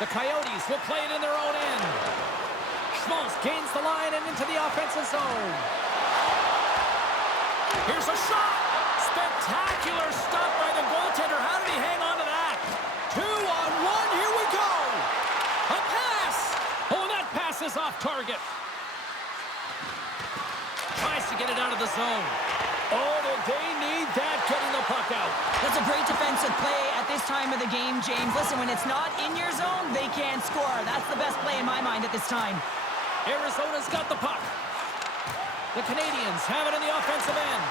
The Coyotes will play it in their own end. Schmaltz gains the line and into the offensive zone. Here's a shot. Spectacular stop by the goaltender. How did he hang on to that? 2-on-1. Here we go. A pass. Oh, that pass is off target. Tries to get it out of the zone. Oh, did they need that getting the puck out. That's a great defensive play at this time of the game, James. Listen, when it's not in your zone, they can't score. That's the best play in my mind at this time. Arizona's got the puck. The Canadians have it in the offensive end.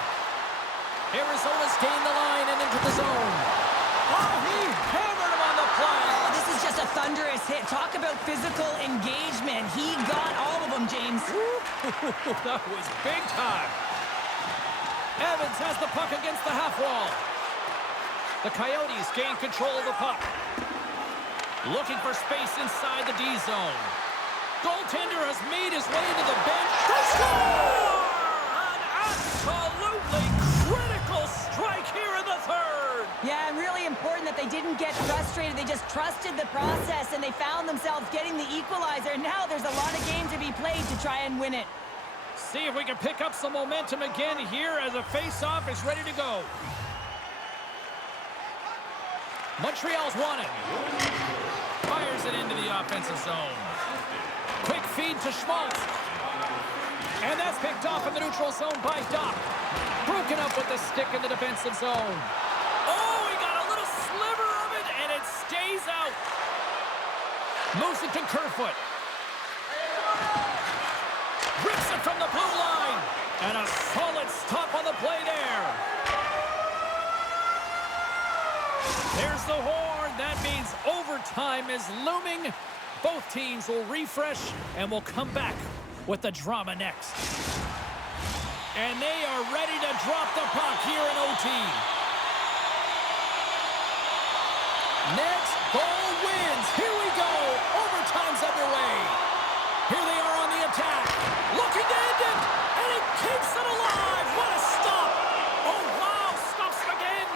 Arizona's gained the line and into the zone. Oh, he hammered him on the play. Oh, this is just a thunderous hit. Talk about physical engagement. He got all of them, James. That was big time. Evans has the puck against the half wall. The Coyotes gain control of the puck. Looking for space inside the D zone. Goaltender has made his way to the bench. They score! An absolutely critical strike here in the third. Yeah, and really important that they didn't get frustrated. They just trusted the process, and they found themselves getting the equalizer. Now there's a lot of game to be played to try and win it. See if we can pick up some momentum again here as a face-off is ready to go. Montreal's won it. Fires it into the offensive zone. Quick feed to Schmaltz. And that's picked off in the neutral zone by Doc. Broken up with the stick in the defensive zone. Oh, he got a little sliver of it, and it stays out. Moves it to Kerfoot. Rips it from the blue line. And a solid stop on the play there. There's the horn. That means overtime is looming. Both teams will refresh and will come back with the drama next. And they are ready to drop the puck here in OT. Next goal wins. Here we go. Overtime's underway. Here they are on the attack. Looking to end it. And he keeps it alive. What a stop. Oh, wow. Stops it again.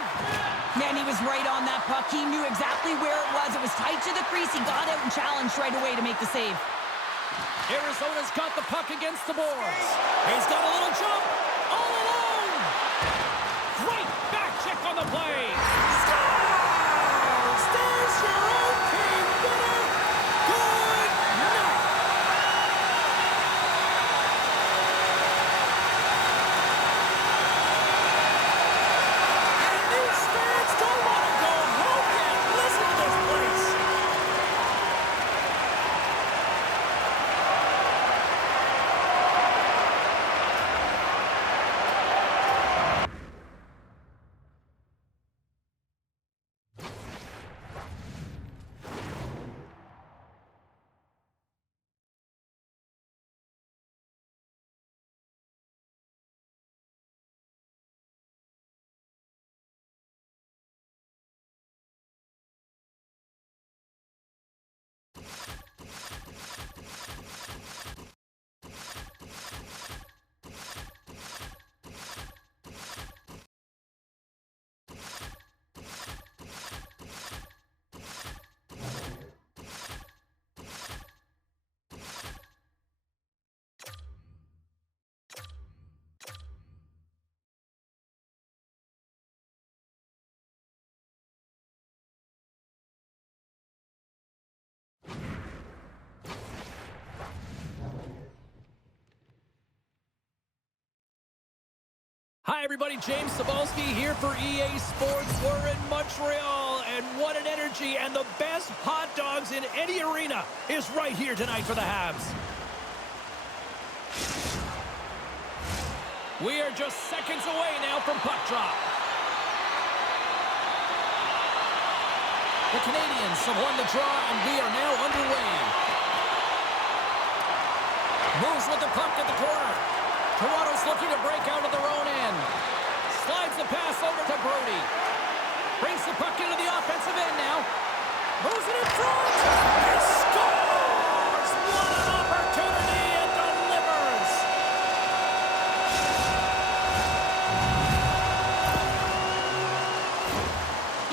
Man, he was right on that puck. He knew exactly where it was. It was tight to the crease. He got out and challenged right away to make the save. Arizona's got the puck against the boards. He's got a little jump. All alone. Great back check on the play. Scores! There's your own team winner. Good night. And these fans don't want to go home yet. Listen to this place. Hi, everybody. James Cebulski here for EA Sports. We're in Montreal, and what an energy. And the best hot dogs in any arena is right here tonight for the Habs. We are just seconds away now from puck drop. The Canadians have won the draw, and we are now underway. Moves with the puck at the corner. Toronto's looking to break out of their own end. Slides the pass over to Brody. Brings the puck into the offensive end now. Moves it in front. He scores! What an opportunity and delivers!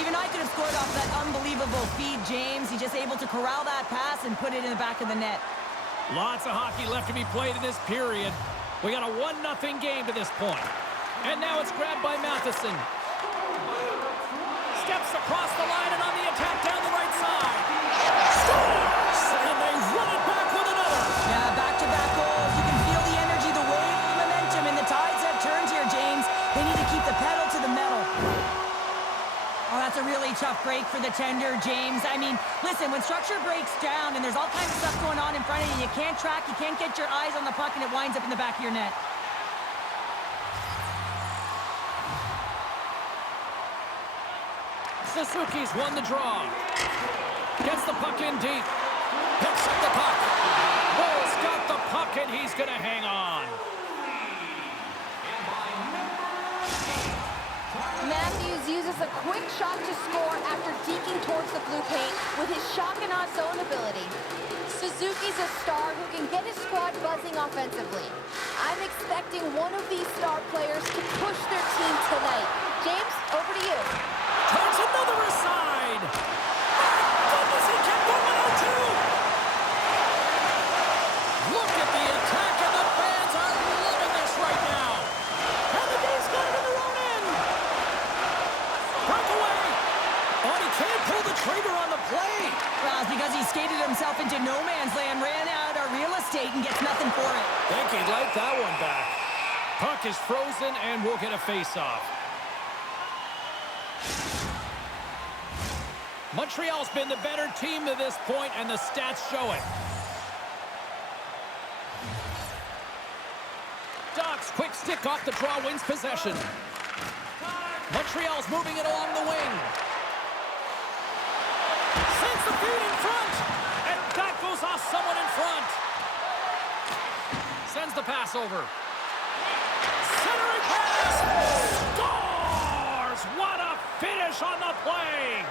Even I could have scored off that unbelievable feed, James. He's just able to corral that pass and put it in the back of the net. Lots of hockey left to be played in this period. We got a 1-0 game to this point. And now it's grabbed by Matheson. Steps across the line and on the attack down the right side. Scores! And they run it back with another. Yeah, back-to-back goals. You can feel the energy, the wave, the momentum, and the tides have turned here, James. They need to keep the pedal to the metal. Oh, that's a really tough break for the tender, James. I mean, listen, when structure breaks down and there's all kinds of stuff going on in front of you, you can't track, you can't get your eyes on the puck, and it winds up in the back of your net. Suzuki's won the draw. Gets the puck in deep. Picks up the puck. Bull's got the puck, and he's going to hang on. Matthews uses a quick shot to score after deking towards the blue paint with his shock-and-awe zone ability. Suzuki's a star who can get his squad buzzing offensively. I'm expecting one of these star players to push their team tonight. James, over to you. Turns another aside. My goodness, he kept going out too. Look at the attack, and the fans are loving this right now. And the Dave's got it in their own end. Breakaway. Oh, he can't pull the trigger on the play. Well, it's because he skated himself into no man's land, ran out of real estate, and gets nothing for it. Think he'd like that one back. Puck is frozen, and we'll get a face-off. Montreal's been the better team to this point, and the stats show it. Doc's quick stick off the draw wins possession. Montreal's moving it along the wing. Sends the feed in front, and that goes off someone in front. Sends the pass over. Centering pass! Scores! What a finish on the play!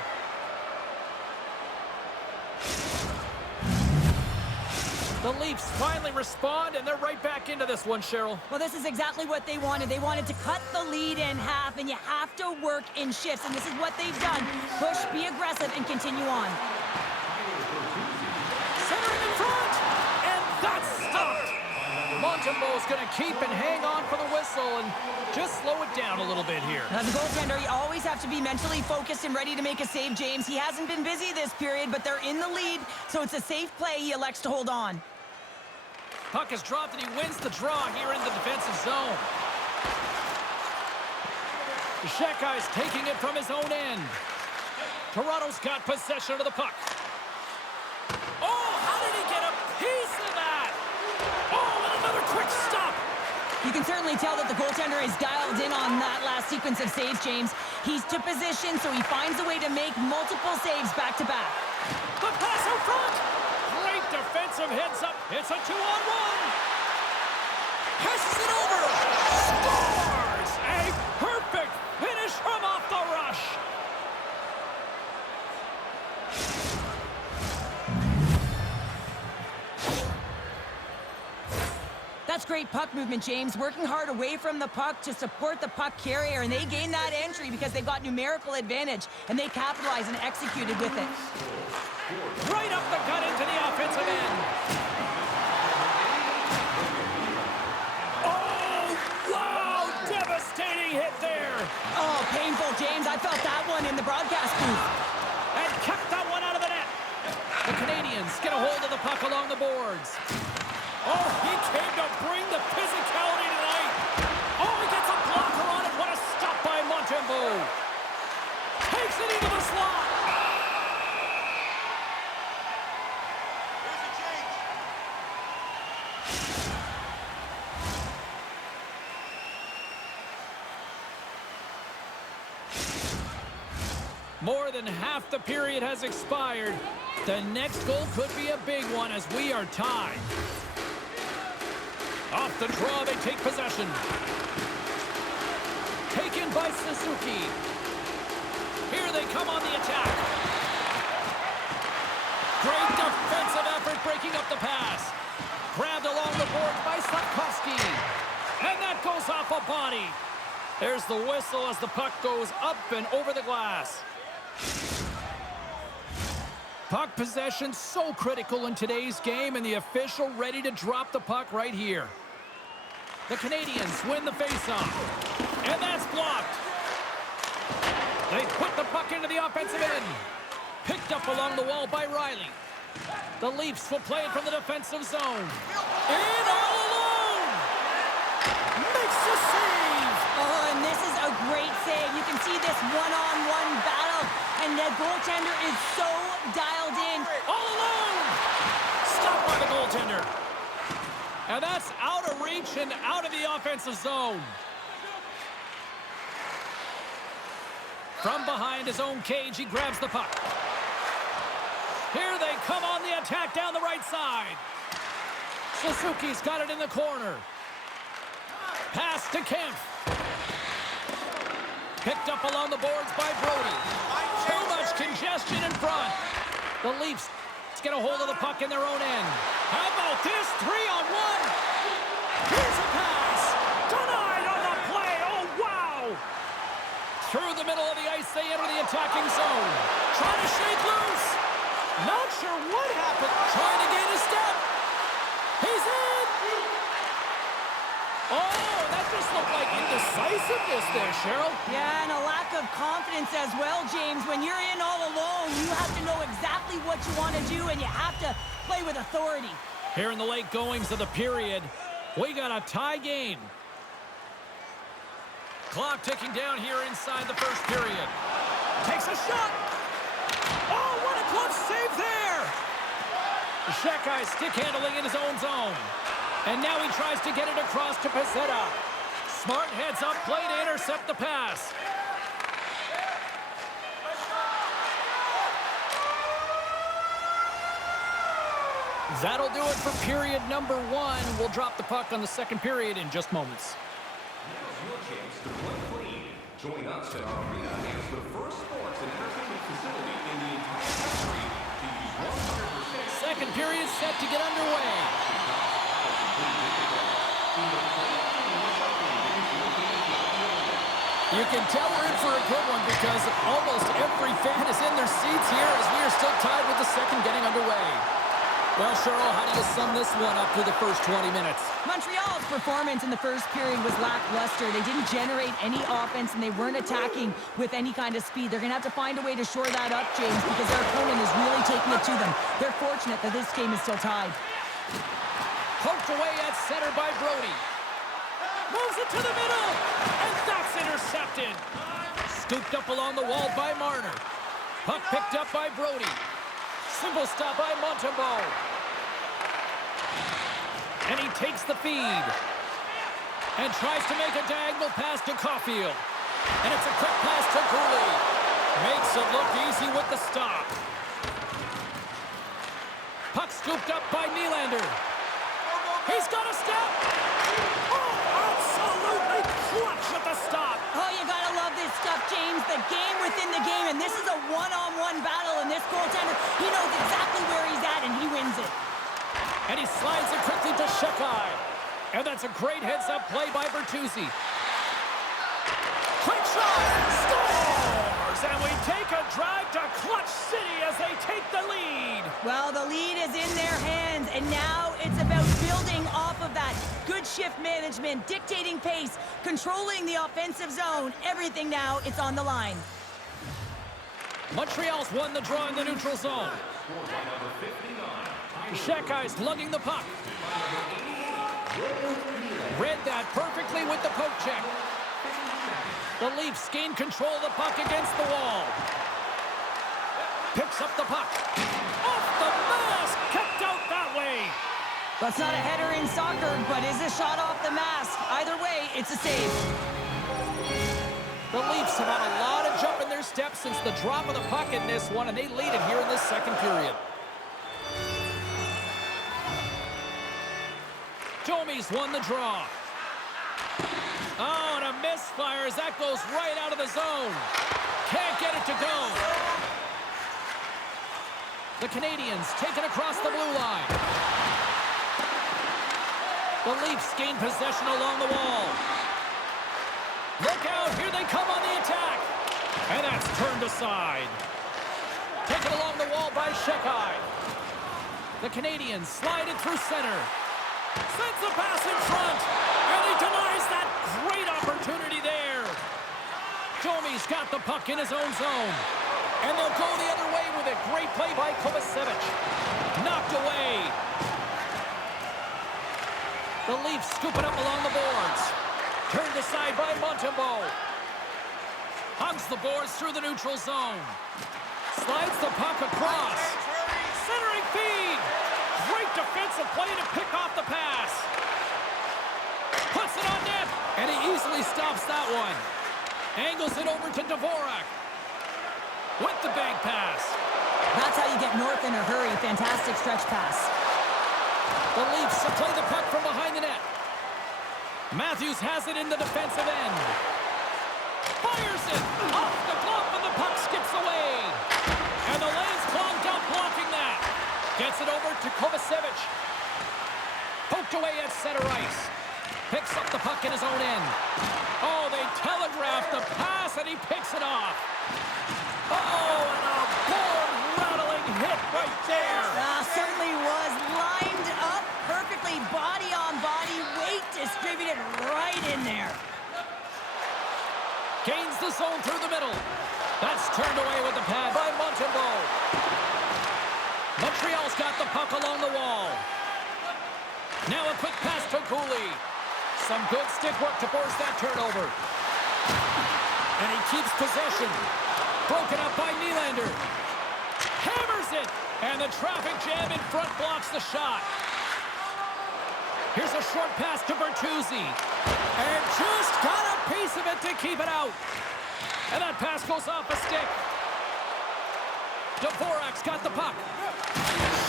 The Leafs finally respond, and they're right back into this one, Cheryl. Well, this is exactly what they wanted. They wanted to cut the lead in half, and you have to work in shifts, and this is what they've done. Push, be aggressive, and continue on. Centering in front, and that's stopped. Montembeault's going to keep and hang on for the whistle and just slow it down a little bit here. As a goaltender, you always have to be mentally focused and ready to make a save, James. He hasn't been busy this period, but they're in the lead, so it's a safe play. He elects to hold on. Puck is dropped, and he wins the draw here in the defensive zone. Shekai's taking it from his own end. Toronto's got possession of the puck. Oh, how did he get a piece of that? Oh, and another quick stop. You can certainly tell that the goaltender is dialed in on that last sequence of saves, James. He's to position, so he finds a way to make multiple saves back-to-back. The pass out front. Great defensive heads-up. It's a 2-on-1. Passes it over. Scores! A perfect finish from off the rush. That's great puck movement, James. Working hard away from the puck to support the puck carrier, and they gain that entry because they've got numerical advantage, and they capitalize and executed with it. Right up the gut into the offensive end. Oh, wow! Devastating hit there. Oh, painful, James. I felt that one in the broadcast booth. And kept that one out of the net. The Canadians get a hold of the puck along the boards. Oh, he came to bring the physicality tonight. Oh, he gets a blocker on it. What a stop by Montembeault. Takes it into the slot. More than half the period has expired. The next goal could be a big one as we are tied. Off the draw, they take possession. Taken by Suzuki. Here they come on the attack. Great defensive effort breaking up the pass. Grabbed along the board by Slavkovsky. And that goes off a body. There's the whistle as the puck goes up and over the glass. Puck possession so critical in today's game, and the official ready to drop the puck right here. The Canadians win the faceoff, and that's blocked. They put the puck into the offensive end. Picked up along the wall by Riley. The Leafs will play it from the defensive zone. In all alone! Makes the save! Oh, and this is a great save. You can see this one-on-one battle, and the goaltender is so dialed in. All alone! Stopped by the goaltender. And that's out of reach and out of the offensive zone. From behind his own cage, he grabs the puck. Here they come on the attack down the right side. Suzuki's got it in the corner. Pass to Kemp. Picked up along the boards by Brody. Too much congestion in front. The Leafs get a hold of the puck in their own end. How about this? 3-on-1. Here's a pass. Denied on the play. Oh, wow. Through the middle of the ice, they enter the attacking zone. Trying to shake loose. Not sure what happened. Trying to gain a step. He's in. Oh, that just looked like indecisiveness there, Cheryl. Yeah, and a lack of confidence as well, James. When you're in all alone, you have to know exactly what you want to do, and you have to play with authority. Here in the late goings of the period, we got a tie game. Clock ticking down here inside the first period. Takes a shot. Oh, what a close save there. Shekai stick handling in his own zone. And now he tries to get it across to Pezzetta. Smart heads up play to intercept the pass. That'll do it for period number 1. We'll drop the puck on the second period in just moments. Now's your chance to play clean. Join us at our arena as the first sports and entertainment facility in the entire country to use 100%. Second period set to get underway. You can tell we're in for a good one because almost every fan is in their seats here as we are still tied with the second getting underway. Well, Cheryl, how do you sum this one up through the first 20 minutes? Montreal's performance in the first period was lackluster. They didn't generate any offense, and they weren't attacking with any kind of speed. They're going to have to find a way to shore that up, James, because their opponent is really taking it to them. They're fortunate that this game is still tied. Poked away at center by Brody. Moves it to the middle, and that's intercepted. Scooped up along the wall by Marner. Puck picked up by Brody. Simple stop by Montembeault. And he takes the feed. And tries to make a diagonal pass to Caulfield. And it's a quick pass to Cooley. Makes it look easy with the stop. Puck scooped up by Nylander. He's got a step. Oh, absolutely clutch at the stop. Oh, you gotta love this stuff, James. The game within the game, and this is a one-on-one battle, and this goaltender, he knows exactly where he's at, and he wins it. And he slides it quickly to Shekai. And that's a great heads-up play by Bertuzzi. Quick shot! Scores! And we take a drive to Clutch City as they take the lead. Well, the lead is in their hands, and now it's about building off of that. Good shift management, dictating pace, controlling the offensive zone. Everything now, it's on the line. Montreal's won the draw in the neutral zone. Shekai's lugging the puck. Read that perfectly with the poke check. The Leafs gain control of the puck against the wall. Picks up the puck. Off the mask! Kept out that way! That's not a header in soccer, but is a shot off the mask. Either way, it's a save. The Leafs have had a lot of jump in their steps since the drop of the puck in this one, and they lead it here in this second period. Domi's won the draw. Oh, and a misfire as that goes right out of the zone. Can't get it to go. The Canadians take it across the blue line. The Leafs gain possession along the wall. Look out, here they come on the attack. And that's turned aside. Take it along the wall by Shekai. The Canadians slide it through center. Sends the pass in front. And he denies that great opportunity there. Domi's got the puck in his own zone. And they'll go the other way with it. Great play by Kovacevic. Knocked away. The Leafs scoop it up along the boards. Turned aside by Montembeault. Hugs the boards through the neutral zone. Slides the puck across. Centering feed. Great defensive play to pick off the pass. Puts it on net. And he easily stops that one. Angles it over to Dvorak. With the bank pass. That's how you get north in a hurry. Fantastic stretch pass. The Leafs play the puck from behind the net. Matthews has it in the defensive end. Fires it off the glove and the puck skips away. And the lane's clogged up blocking that. Gets it over to Kovacevic. Poked away at center ice. Picks up the puck in his own end. Oh, they telegraphed the pass and he picks it off. Oh, and a board-rattling hit right there. Certainly was lined up perfectly, body on body, weight distributed right in there. Gains the zone through the middle. That's turned away with the pad by Montembeault. Montreal's got the puck along the wall. Now a quick pass to Cooley. Some good stick work to force that turnover. And he keeps possession. Broken up by Nylander. Hammers it. And the traffic jam in front blocks the shot. Here's a short pass to Bertuzzi. And just got a piece of it to keep it out. And that pass goes off a stick. Dvorak's got the puck.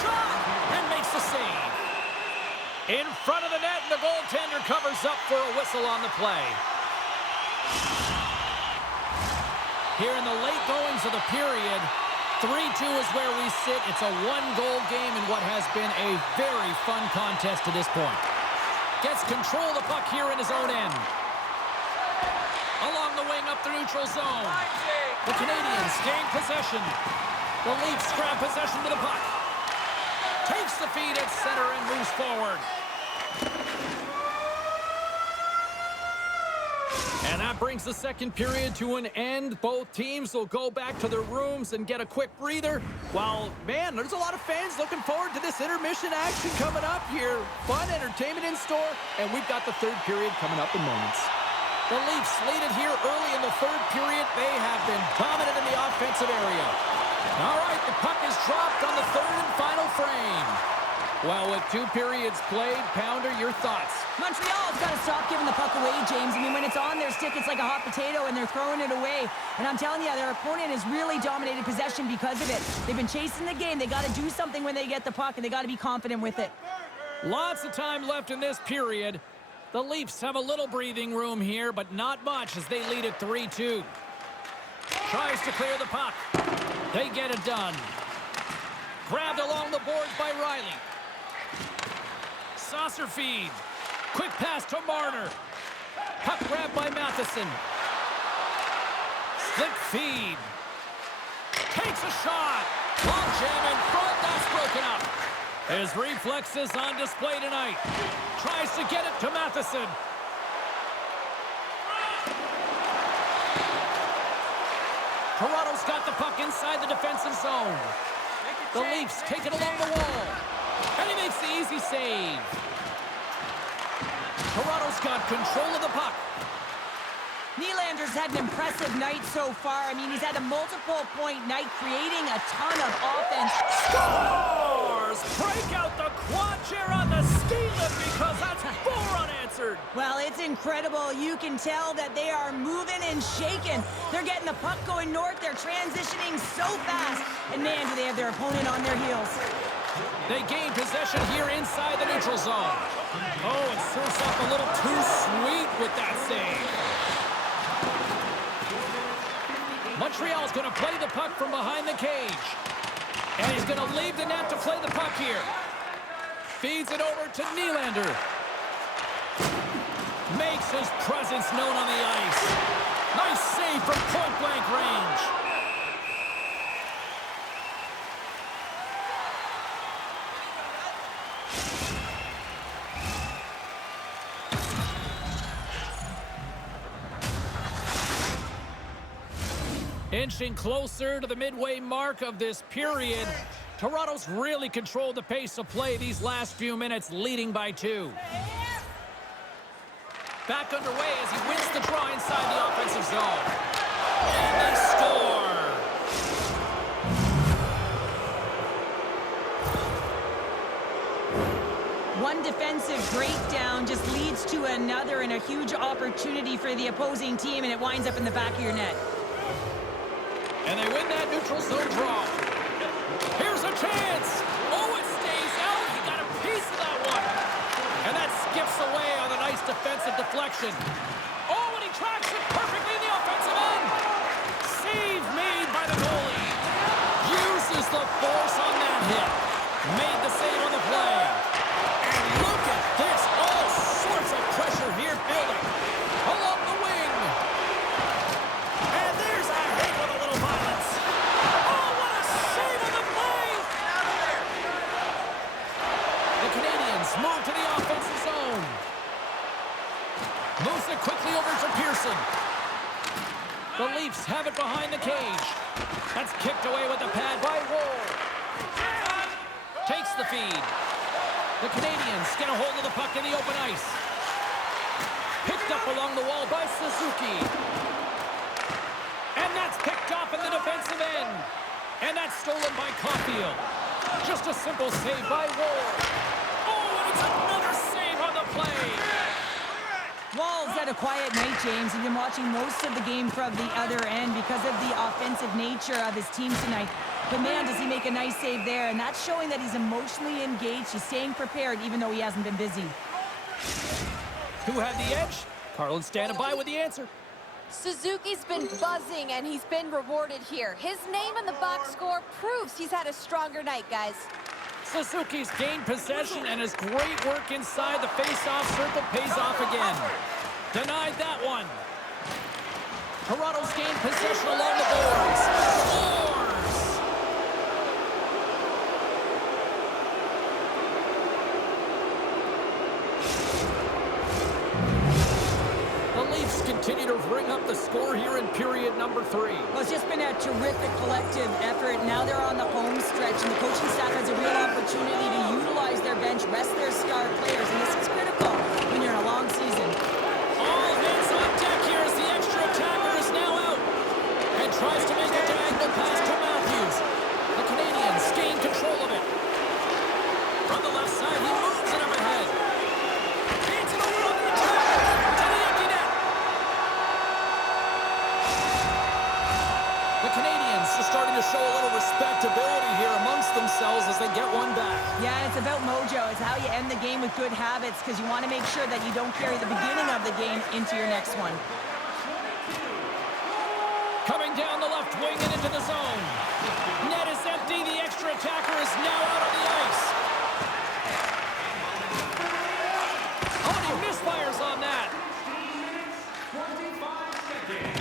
Shot! And makes the save. In front of the net, and the goaltender covers up for a whistle on the play. Here in the late goings of the period, 3-2 is where we sit. It's a one-goal game in what has been a very fun contest to this point. Gets control of the puck here in his own end. Along the wing up the neutral zone. The Canadians gain possession. The Leafs grab possession to the puck. Takes the feed at center and moves forward. And that brings the second period to an end. Both teams will go back to their rooms and get a quick breather. While, man, there's a lot of fans looking forward to this intermission action coming up here. Fun entertainment in store, and we've got the third period coming up in moments. The Leafs lead it here early in the third period. They have been dominant in the offensive area. All right, the puck is dropped on the third and final frame. Well, with 2 periods played, Pounder, your thoughts? Montreal's got to stop giving the puck away, James. I mean, when it's on their stick, it's like a hot potato, and they're throwing it away. And I'm telling you, their opponent has really dominated possession because of it. They've been chasing the game. They got to do something when they get the puck, and they got to be confident with it. Lots of time left in this period. The Leafs have a little breathing room here, but not much as they lead at 3-2. Tries to clear the puck. They get it done. Grabbed along the boards by Riley. Saucer feed. Quick pass to Marner. Puck grabbed by Matheson. Slick feed. Takes a shot. Long jam in front. That's broken up. His reflexes on display tonight. Tries to get it to Matheson. Toronto's got the puck inside the defensive zone. The Leafs take it along the wall. And he makes the easy save. Toronto's got control of the puck. Nylander's had an impressive night so far. I mean, he's had a multiple-point night, creating a ton of offense. Scores! Break out the quad chair on the ski lift because that's 4 unanswered. Well, it's incredible. You can tell that they are moving and shaking. They're getting the puck going north. They're transitioning so fast. And man, do they have their opponent on their heels. They gain possession here inside the neutral zone. Oh, and serves up a little too sweet with that save. Montreal's going to play the puck from behind the cage. And he's going to leave the net to play the puck here. Feeds it over to Nylander. Makes his presence known on the ice. Nice save from point-blank range. Inching closer to the midway mark of this period. Toronto's really controlled the pace of play these last few minutes, leading by 2. Back underway as he wins the draw inside the offensive zone. And they score! One defensive breakdown just leads to another and a huge opportunity for the opposing team, and it winds up in the back of your net. And they win that neutral zone draw. Here's a chance. Oh, it stays out. He got a piece of that one. And that skips away on a nice defensive deflection. Oh, and he tracks it perfectly in the offensive end. Save made by the goalie. Uses the force on that hit. Made the save on the play. And look at this. All sorts of pressure here building along the wing. And there's a hit with a little violence. Oh, what a save on the play! The Canadians move to the offensive zone. Moves it quickly over to Pearson. The Leafs have it behind the cage. That's kicked away with the pad by Ward. Takes the feed. The Canadians get a hold of the puck in the open ice. Picked up along the wall by Suzuki. And that's picked off in the defensive end. And that's stolen by Caulfield. Just a simple save by Ward. Oh, and it's another save on the play. Wall's had a quiet night, James. He's been watching most of the game from the other end because of the offensive nature of his team tonight. But man, does he make a nice save there. And that's showing that he's emotionally engaged. He's staying prepared even though he hasn't been busy. Who had the edge? Carlin standing by with the answer. Suzuki's been buzzing, and he's been rewarded here. His name in the box score proves he's had a stronger night, guys. Suzuki's gained possession, and his great work inside the face-off circle pays off again. Denied that one. Toronto's gained possession along the boards. Scores! The Leafs continue to bring up the score here in period number 3. Well, it's just been a terrific collective effort. Now they're on the home stretch, and the coaching staff has a real opportunity to utilize their bench, rest their star players, and this is critical when you're in a long season. All hands on deck here as the extra attacker is now out and tries to make a diagonal pass to Matthews. The Canadians gain control of it. From the left side, he moves it up ahead. Feeds it over on the attack to the empty net. The Canadians are starting to show a little respectability here amongst themselves as they get one back. Yeah, and it's about mojo. It's how you end the game with good habits because you want to make sure that you don't carry the beginning of the game into your next one. Coming down the left wing and into the zone. Net is empty. The extra attacker is now out on the ice. Oh, and he misfires on that.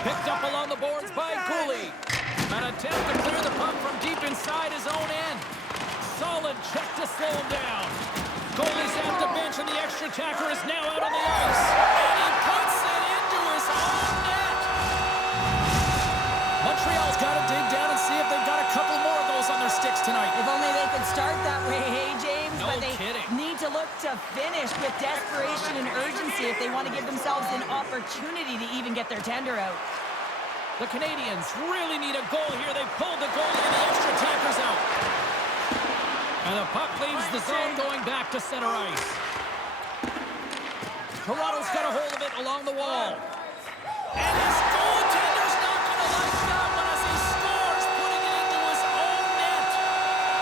Picked up along the boards by Cooley. An attempt to clear the puck from deep inside his own end. Solid check to slow him down. Goalie's at the bench, and the extra attacker is now out on the ice. And he puts it into his own net. Montreal's got to dig down and see if they've got a couple more of those on their sticks tonight. If only they could start that way, hey, James? No but they kidding. need to look to finish with desperation and urgency if they want to give themselves an opportunity to even get their tender out. The Canadians really need a goal here. They pulled the goalie and the extra attacker's out. And the puck leaves the zone going back to center ice. Toronto's got a hold of it along the wall. And his goaltender's not going to like that one as he scores, putting it into his own net.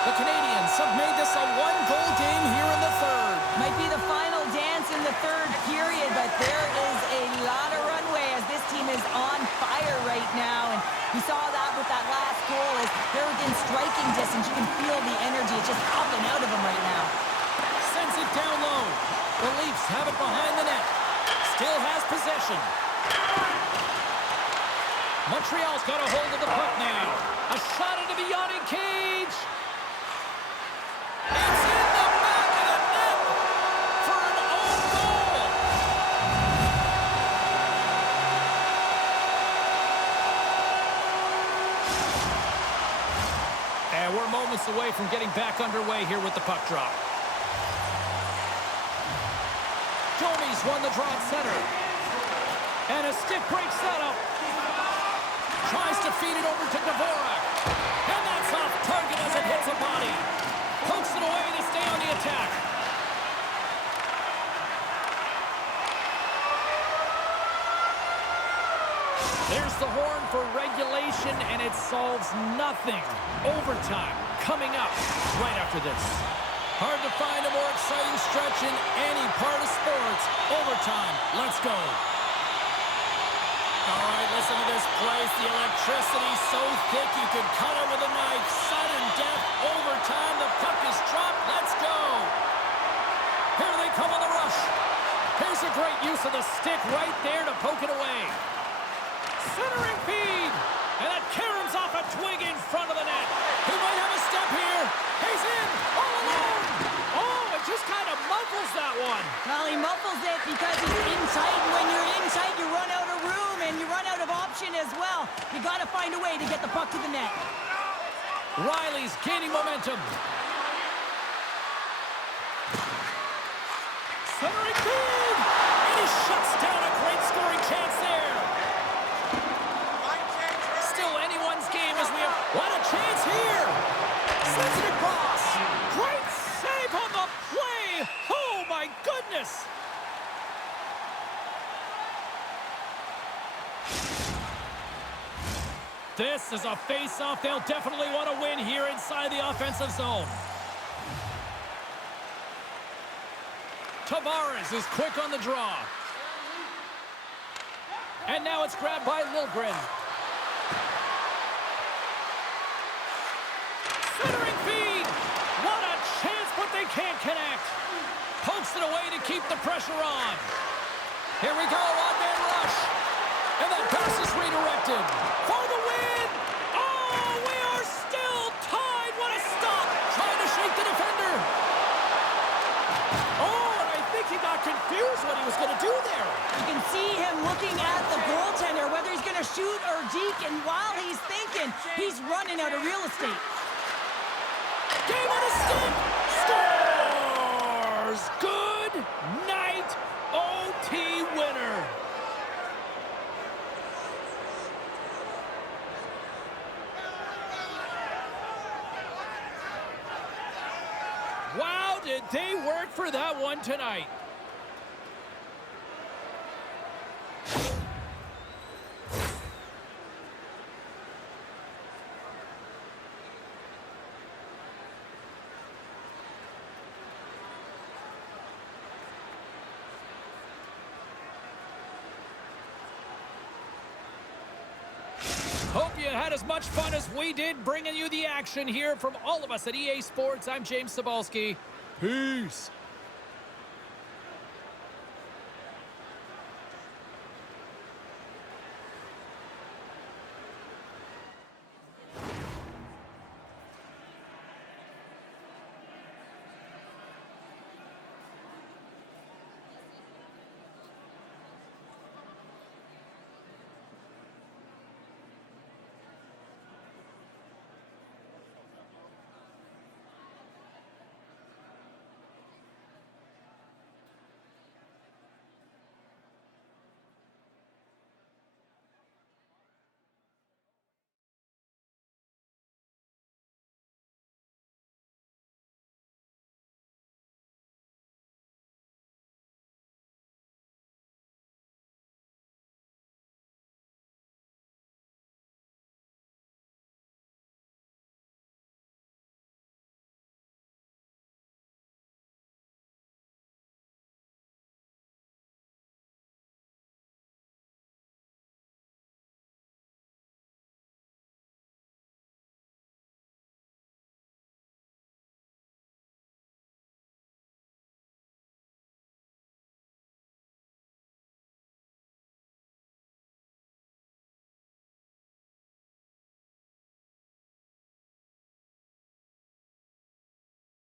The Canadians have made this a one-goal game here in the third. Might be the final dance in the third period, but there is a lot of runway as this team is on fire right now. And you saw that with that last goal as they're within striking distance. You can feel the energy. It's just popping out of them right now. Sends it down low. The Leafs have it behind the net. Still has possession. Montreal's got a hold of the puck now. A shot into the yawning cage. It's in the back of the net. moments away from getting back underway here with the puck drop. Domi's won the draw at center. And a stick break setup. Tries to feed it over to Dvorak. And that's off target as it hits a body. Pokes it away to stay on the attack. There's the horn for regulation, and it solves nothing. Overtime coming up right after this. Hard to find a more exciting stretch in any part of sports. Overtime. Let's go. All right, listen to this place. The electricity so thick you could cut it with a knife. Sudden death. Overtime. The puck is dropped. Let's go. Here they come on the rush. Here's a great use of the stick right there to poke it away. Centering feed. And that caroms off a twig in front of the net. He might have a step here. He's in. All alone. Oh, it just kind of muffles that one. Well, he muffles it because he's in tight. And when you're in tight, you run out of room and you run out of option as well. You got to find a way to get the puck to the net. Riley's gaining momentum. Centering feed. And he shuts down a great scoring chance there. Still anyone's game as we have... What a chance here! Sends it across. Great save on the play! Oh, my goodness! This is a face-off they'll definitely want to win here inside the offensive zone. Tavares is quick on the draw. And now it's grabbed by Liljegren. Centering feed! What a chance, but they can't connect. Pokes it away to keep the pressure on. Here we go, one-man rush. And that pass is redirected. For the win! Oh, we are still tied. What a stop! Trying to shake the defender. Oh, and I think he got confused what he was going to do there. You can see him looking at the goaltender, whether he's going to shoot or deke, and while he's thinking, he's running out of real estate. Game on a stick. Scores! Good night, OT winner. Wow, did they work for that one tonight. Hope you had as much fun as we did bringing you the action here from all of us at EA Sports. I'm James Cybulski. Peace.